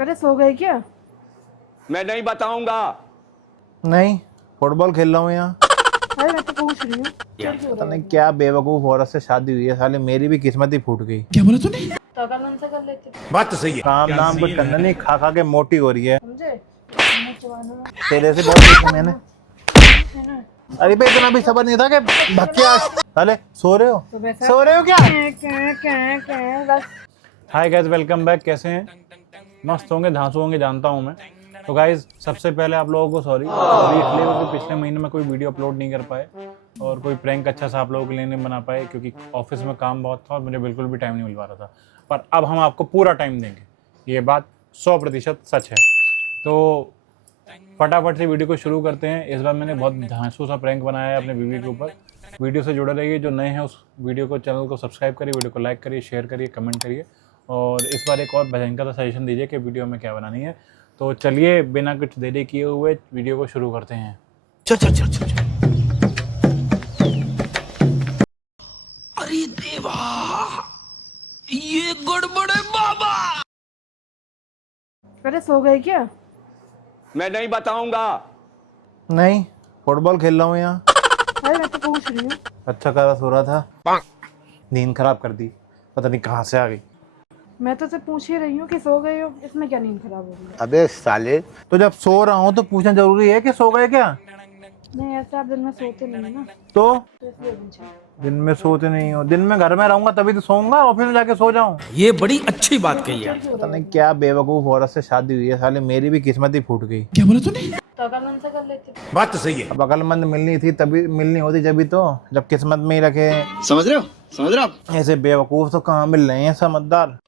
अरे सो गए क्या? मैं नहीं बताऊंगा। नहीं, फुटबॉल खेल रहा हूँ यहाँ। अरे मैं तो पूछ रही हूँ चिढ़ क्यों पता रहे नहीं हो? क्या बेवकूफ औरत से शादी हुई है, साले मेरी भी किस्मत ही फूट गई। तो अगर मन से कर लेते बात तो सही है। काम नाम कुछ करना नहीं, खा खा के मोटी हो रही है। समझे? मुंह चबाना तेरे से बहुत सीखा मैंने। है ना। अरे भाई इतना भी सबर नहीं था कि भक्के साले सो रहे हो? तो वैसा सो रहे हो क्या? क्या बस। Hi guys, welcome back. कैसे हैं? मस्त होंगे, धांसू होंगे, जानता हूँ मैं। तो गाइस सबसे पहले आप लोगों को सॉरी इसलिए क्योंकि पिछले महीने में कोई वीडियो अपलोड नहीं कर पाए और कोई प्रैंक अच्छा सा आप लोगों के लिए नहीं बना पाए क्योंकि ऑफिस में काम बहुत था और मुझे बिल्कुल भी टाइम नहीं मिल पा रहा था। पर अब हम आपको पूरा टाइम देंगे, ये बात 100% सच है। तो फटाफट से वीडियो को शुरू करते हैं। इस बार मैंने बहुत धांसू सा प्रैंक बनाया है अपने बीवी के ऊपर। वीडियो से जुड़े रहिए, जो नए हैं उस वीडियो को, चैनल को सब्सक्राइब करिए, वीडियो को लाइक करिए, शेयर करिए, कमेंट करिए और इस बार एक और भयंकर सा सजेशन दीजिए कि वीडियो में क्या बनानी है। तो चलिए बिना कुछ देरी किए हुए वीडियो को शुरू करते हैं। चल चल चल चल अरे देवा, ये गड़बड़ है बाबा। अरे सो गए क्या? मैं नहीं बताऊंगा। नहीं, फुटबॉल खेल रहा हूँ यहाँ। अरे मैं तो पूछ रही हूँ। अच्छा करा सो रहा था, नींद खराब कर दी, पता नहीं कहाँ से आ गई। मैं तो सिर्फ पूछ ही रही हूँ कि सो गए हो, इसमें क्या नींद खराब हो गई? अबे साले, तो जब सो रहा हूँ तो पूछना जरूरी है कि सो गए क्या? नहीं ऐसे आप दिन में सोते नहीं है ना, तो तो इसलिए पूछा। दिन में सोते नहीं हो? दिन में घर में रहूंगा तभी तो सोऊंगा, ऑफिस में जाके सो जाऊं। ये बड़ी अच्छी बात कही है। पता नहीं क्या बेवकूफ औरत से शादी हुई है, साले मेरी भी किस्मत ही फूट गई। क्या बोला तूने? तो अगर मन से कर लेते। बात तो सही है। अब अकलमंद मिलनी थी तभी, मिलनी होती जब तो, जब किस्मत में ही रखे। समझ रहे हो आप? ऐसे बेवकूफ तो कहाँ मिल रहे हैं समझदार।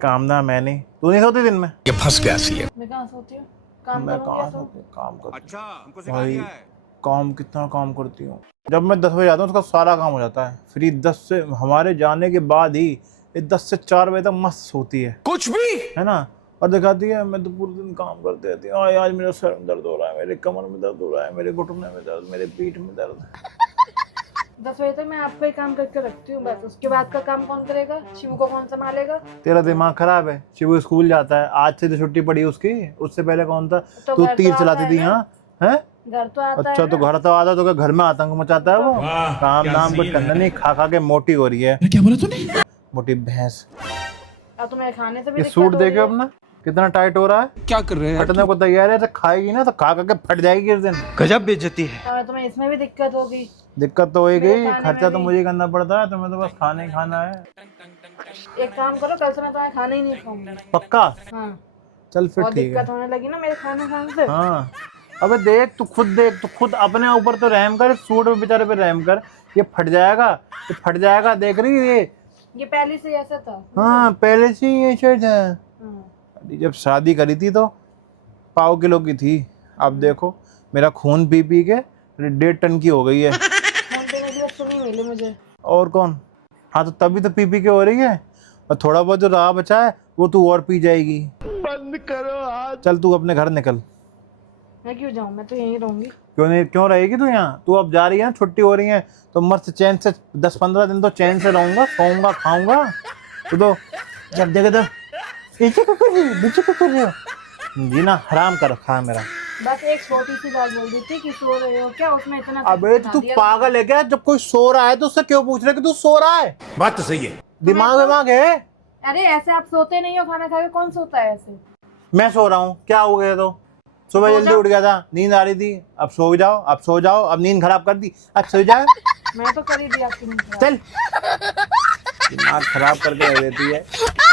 काम ना मैं नहीं, तू नहीं सोती दिन में? ये फंस गया सी है। मैं कहाँ सोती हूँ? काम मैं करो कहाँ क्या सो? सोती, काम करती अच्छा, हमको हूँ सिखा भाई। दिया है। काम कितना काम करती हूँ। जब मैं 10 बजे आता हूँ उसका सारा काम हो जाता है, फिर 10 से हमारे जाने के बाद ही ये 10 से 4 बजे तक मस्त सोती है, कुछ भी है ना। और दिखाती है मैं तो पूरे दिन काम करती रहती हूँ। आज मेरा सर में दर्द हो रहा है, मेरे कमर में दर्द हो रहा है, मेरे घुटने में दर्द, मेरे पीठ में दर्द। 10 बजे तक मैं आपका ही काम करके रखती हूँ बस। उसके बाद का काम कौन करेगा? शिव को कौन संभालेगा? तेरा दिमाग खराब है। शिवू स्कूल जाता है, आज से जो छुट्टी पड़ी उसकी, उससे पहले कौन था? तो तू घर तो तीर आता चलाती है थी। ना। हाँ है? घर तो आता अच्छा है तो ना। घर तो आता तो क्या घर में आतंक मचाता है वो? काम नाम कुछ करना नहीं, खा खा के मोटी हो रही है। क्या बोला तूने? मोटी भैंस। अब तुम्हें खाने से भी ये दिक्कत सूट हो रही देखो है। अपना कितना टाइट हो रहा है। क्या कर रहे हैं? फटने को तैयार है, तो खाएगी ना तो खा खा के फट जाएगी इस दिन। गजब बेइज्जती है। अब तुम्हें इसमें भी दिक्कत होगी। दिक्कत तो हो ही मेरे गई, खाने खर्चा में तो भी। मुझे ही करना पड़ता है, तुम्हें तो बस खाना ही खाना है। एक काम करो, कल से मैं तुम्हें खाना ही नहीं खाऊंगी। पक्का? हाँ, चल फिर बहुत ठीक है। दिक्कत होने लगी ना मेरे खाने खाने से। हाँ अबे देख, तू खुद देख, तू खुद अपने ऊपर तो रहम कर, सूट पे बेचारे पे रहम कर। ये फट जाएगा, ये फट जाएगा, देख रही है ये पहले से ऐसा था। हाँ पहले से ही ये शर्ट है। हाँ। जब शादी करी थी तो पाव किलो की थी, अब देखो मेरा खून पी पी के 1.5 टन की हो गई है। फोन पे में भी बस नहीं मिली मुझे। और कौन? हाँ तो तभी तो पी पी के हो रही है, और थोड़ा बहुत जो रहा बचा है वो तू और पी जाएगी। बंद करो हाथ। चल तू अपने घर निकल। मैं क्यों जाऊँ? मैं तो यहीं रहूंगी। क्यों नहीं, क्यों रहेगी तू यहाँ? तू अब जा रही है ना, छुट्टी हो रही है तो मस्त चैन से 10-15 दिन तो चैन से रहूंगा, सोऊंगा, खाऊंगा। तो जब देखे तो पीछे को कर रही हो, पीछे को कर रही हो। जीना हराम कर रखा है मेरा। बस एक छोटी सी बात बोल दी थी कि सो रहे हो क्या, उसमें इतना अबे बता तू दिया। पागल है क्या? जब कोई सो रहा है तो उससे क्यों पूछ रहा है कि तू सो रहा है? बात तो सही है। दिमाग दिमाग है? अरे ऐसे आप सोते नहीं हो खाना खा के? कौन सोता है ऐसे? मैं सो रहा हूँ, क्या हो गया? तो सुबह सो जल्दी जाओ। उठ गया था, नींद आ रही थी, अब सो जाओ, अब सो जाओ, अब नींद खराब कर दी, अब सो जाओ। मैं तो कर ही दी आपकी नींद खराब। चल, दिमाग खराब करके रह देती है।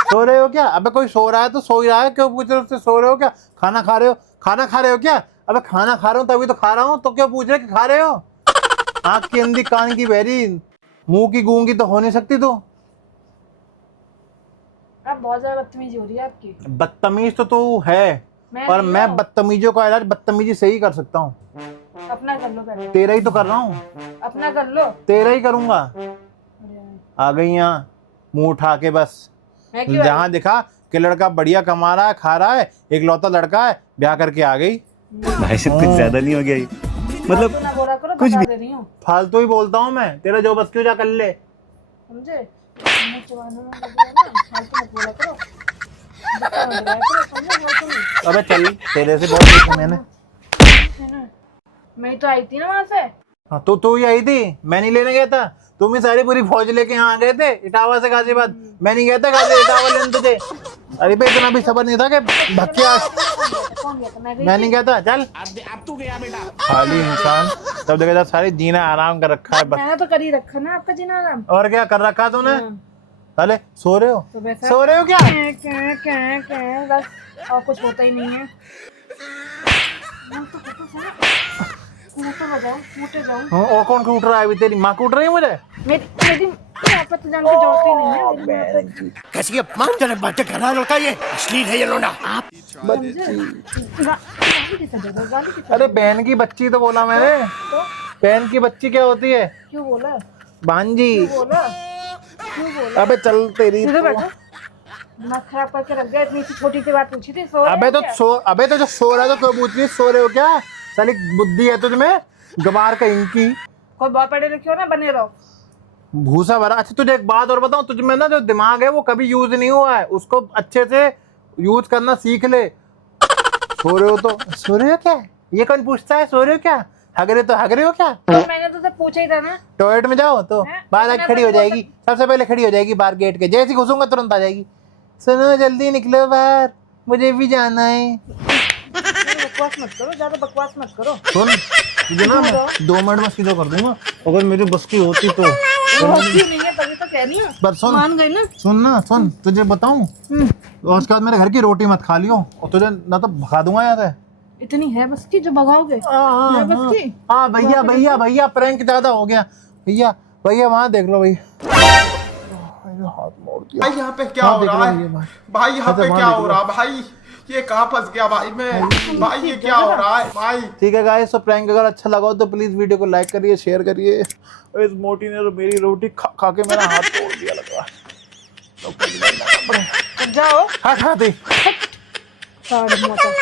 सो रहे हो क्या? अबे कोई सो रहा है तो सो ही रहा है, क्यों पूछ रहे हो उससे? सो रहे हो क्या? खाना खा रहे हो? खाना खा रहे हो क्या? अबे खाना खा रहा हूँ तभी तो खा रहा हूँ, तो क्यों पूछ रहे कि खा रहे हो? आँख की अंधी, कान की बहरी, मुंह की गूंगी तो हो नहीं सकती तू। अब बहुत ज्यादा बदतमीजी हो रही है आपकी। बदतमीज तो तू है, और नहीं मैं हूँ। बदतमीजों का इलाज बदतमीजी से ही कर सकता हूँ। अपना कर लो पहले। तेरा ही तो कर रहा हूँ, अपना कर लो। तेरा ही करूंगा। आ गई यहाँ मुंह उठा के बस। मैं क्यों जहाँ दिखा कि लड़का बढ़िया कमा रहा है, खा रहा है, एक लौता लड़का है, ब्याह करके आ गई। भाई साहब कुछ ज्यादा नहीं हो गया ये? मतलब ना बोला करो, कुछ बता भी। दे रही हूँ। फालतू ही बोलता हूँ मैं, तेरा जो बस क्यों जा कर ले। समझे? मुंह चबाने में लग गया ना, फालतू मत बोला करो। गुस्सा मत दिलाया करो, समझे फालतू में। अबे चल, तेरे से बहुत सीखा मैंने। है ना? मैं ही तो आई थी ना वहाँ से। हाँ तो ही आई थी, मैं नहीं लेने गया था। तुम ही सारी पूरी फौज लेके यहाँ आ गए थे इटावा से गाजियाबाद। मैं नहीं गया था गाजी इटावा लेने तुझे। अरे भाई इतना भी सबर नहीं था कि भक्के कौन गया था? मैं गई मैं थी। नहीं गया था। चल अब तू गया बेटा। खाली इंसान, तब देखा था सारी जीना आराम कर रखा है बस। मैंने तो कर ही रखा ना आपका जीना आराम। और क्या कर रखा तूने? साले सो रहे हो? तो वैसा सो रहे हो क्या? क्या बस, और कुछ होता ही नहीं है। मन तो होता था ना। मोटे हो जाओ, मोटे जाओ। हाँ, और कौन कूट रहा है अभी? तेरी माँ कूट रही है मुझे? मेरी यहाँ पे तो जान के जोड़ती नहीं है। मेरी यहाँ पे कैसी अपमानजनक बातें कर रहा है लड़का, ये अश्लील है ये लोना। आप गाली किसे दे रहे हो? गाली किसे? अरे बहन की बच्ची तो बोला मैंने। तो बहन की बच्ची क्या होती है? क्यों बोला? भांजी। क्यों बोला? अबे चल तेरी सीधे बैठो। दिमाग खराब करके रख दिया। इतनी सी छोटी सी बात पूछी थी। सो रहे अबे हो तो क्या? अबे तो जो सो रहा है तो क्यों पूछ रही? सो रहे हो क्या? साली बुद्धि है तुझमें गवार का इनकी। कोई बहुत पढ़े लिखे हो ना, बने रहो। भूसा भरा। अच्छा तुझे एक बात और बताऊं, तुझमें ना जो दिमाग है वो कभी यूज नहीं हुआ है, उसको अच्छे से यूज करना सीख ले। सो रहे हो तो सो रहे हो क्या? ये कौन पूछता है सो रहे हो क्या? हग रहे तो हग रहे हो क्या? तो मैंने तो पूछा ही था ना। टॉयलेट में जाओ तो हैं? बाहर इतना आके खड़ी हो तो जाएगी। सबसे पहले खड़ी हो जाएगी बाहर गेट के, जैसे ही घुसूंगा तुरंत आ जाएगी। सुनो जल्दी निकलो बाहर, मुझे भी जाना है। बकवास मत करो, ज्यादा बकवास मत करो। सुन तुझे ना मैं 2 मिनट में सीधा कर दूंगा अगर मेरी बस की होती तो। होती नहीं है, तभी तो कह रही हूँ। पर सुन, मान गई ना। सुन तुझे बताऊं, तो उसके बाद मेरे घर की रोटी मत खा लियो और तुझे ना तो भगा दूंगा यहाँ से। इतनी है बस की जो भगाओगे? है बस की? हाँ भैया भैया भैया प्रैंक ज्यादा हो गया। भैया भैया वहाँ देख लो भैया। हाथ मोड़ दिया भाई यहाँ पे क्या हो रहा है? भाई यहाँ पे क्या हो रहा है? भाई ये कहाँ फंस गया भाई मैं? भाई ये क्या हो रहा है भाई? ठीक है गाइस, तो प्रैंक अगर अच्छा लगा हो तो प्लीज वीडियो को लाइक करिए, शेयर करिए। और इस मोटी ने तो मेरी रोटी खा खा के मेरा हाथ तोड़ दिया लग रहा है। तो जाओ। हाँ खा दे। साढ़े 9 तक।